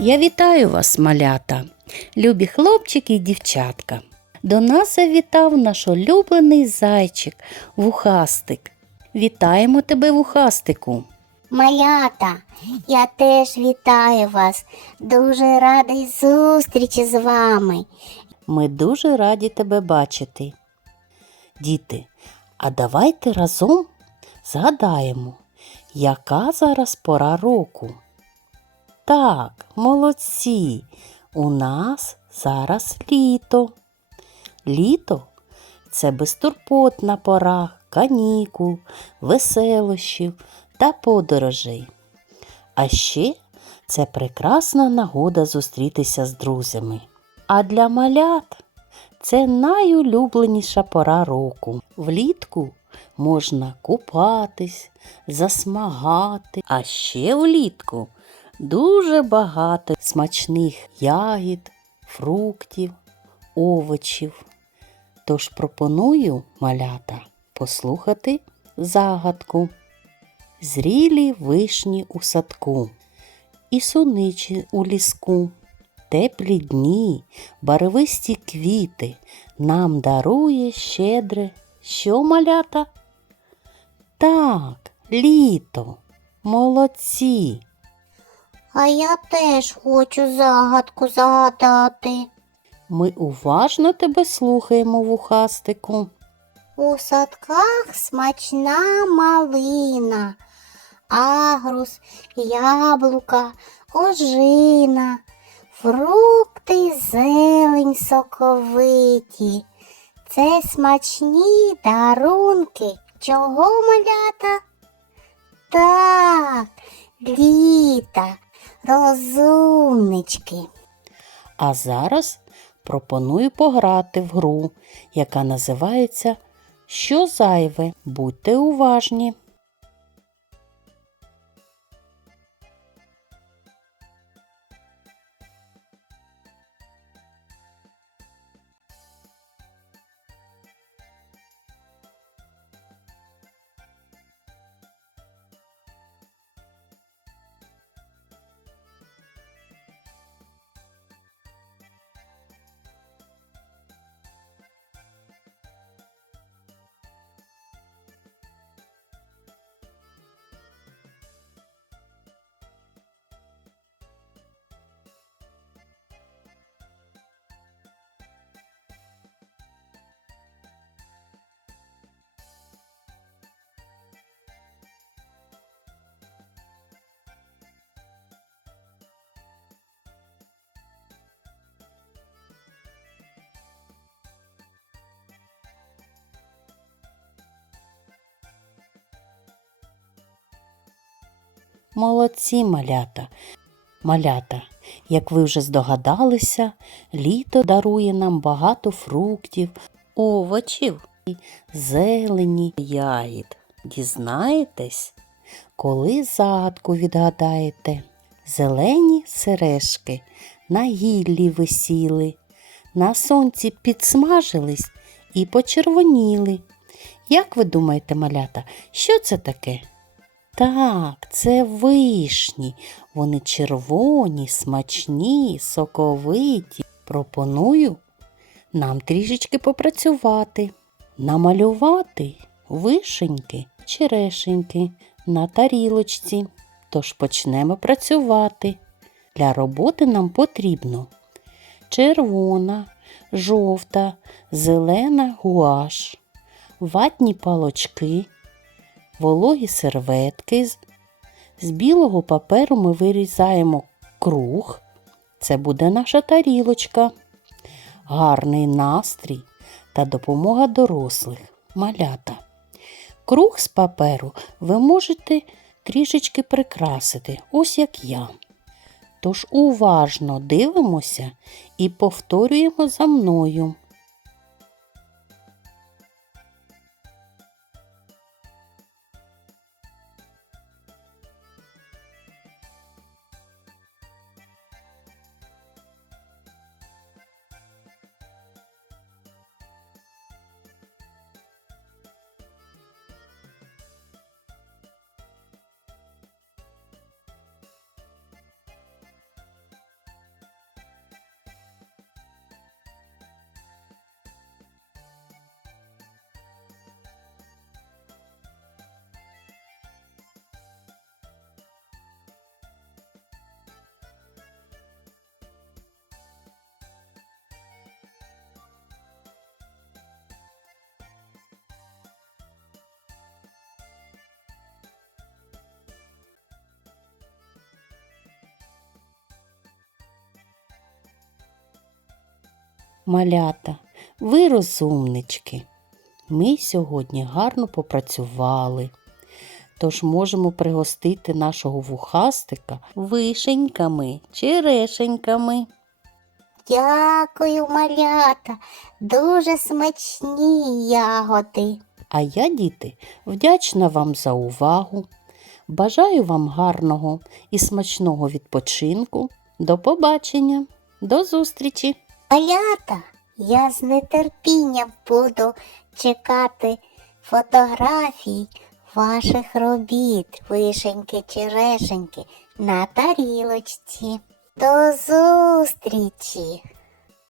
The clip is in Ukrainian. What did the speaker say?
Я вітаю вас, малята, любі хлопчики і дівчатка. До нас завітав наш улюблений зайчик, вухастик. Вітаємо тебе, вухастику. Малята, я теж вітаю вас. Дуже радий зустрічі з вами. Ми дуже раді тебе бачити. Діти, а давайте разом згадаємо, яка зараз пора року. Так, молодці, у нас зараз літо. Літо це безтурботна пора канікул, веселощів та подорожей. А ще це прекрасна нагода зустрітися з друзями. А для малят це найулюбленіша пора року. Влітку можна купатись, засмагати, а ще влітку дуже багато смачних ягід, фруктів, овочів. Тож пропоную малята послухати загадку. Зрілі вишні у садку і суничі у ліску. Теплі дні, барвисті квіти нам дарує щедре, що малята? Так, літо, молодці. А я теж хочу загадку загадати. Ми уважно тебе слухаємо, вухастику. У садках смачна малина, агрус, яблука, ожина, фрукти, зелень соковиті. Це смачні дарунки. Чого малята? Так, літа, розумнички. А зараз пропоную пограти в гру, яка називається Що зайве? Будьте уважні. Молодці малята. Малята, як ви вже здогадалися, літо дарує нам багато фруктів, овочів, зелені, ягід. Дізнаєтесь, коли загадку відгадаєте, зелені сережки на гіллі висіли, на сонці підсмажились і почервоніли. Як ви думаєте, малята, що це таке? Так, це вишні. Вони червоні, смачні, соковиті. Пропоную нам трішечки попрацювати, намалювати вишеньки, черешеньки на тарілочці. Тож почнемо працювати. Для роботи нам потрібно червона, жовта, зелена гуаш, ватні палочки вологі серветки. З- білого паперу ми вирізаємо круг. Це буде наша тарілочка. Гарний настрій та допомога дорослих, малята. Круг з паперу ви можете трішечки прикрасити, ось як я. Тож уважно дивимося і повторюємо за мною. Малята, ви розумнички. Ми сьогодні гарно попрацювали, тож можемо пригостити нашого вухастика вишеньками, черешеньками. Дякую, малята, дуже смачні ягоди. А я, діти, вдячна вам за увагу. Бажаю вам гарного і смачного відпочинку. До побачення, до зустрічі! Малята, я з нетерпінням буду чекати фотографій ваших робіт, вишеньки, черешеньки на тарілочці. До зустрічі!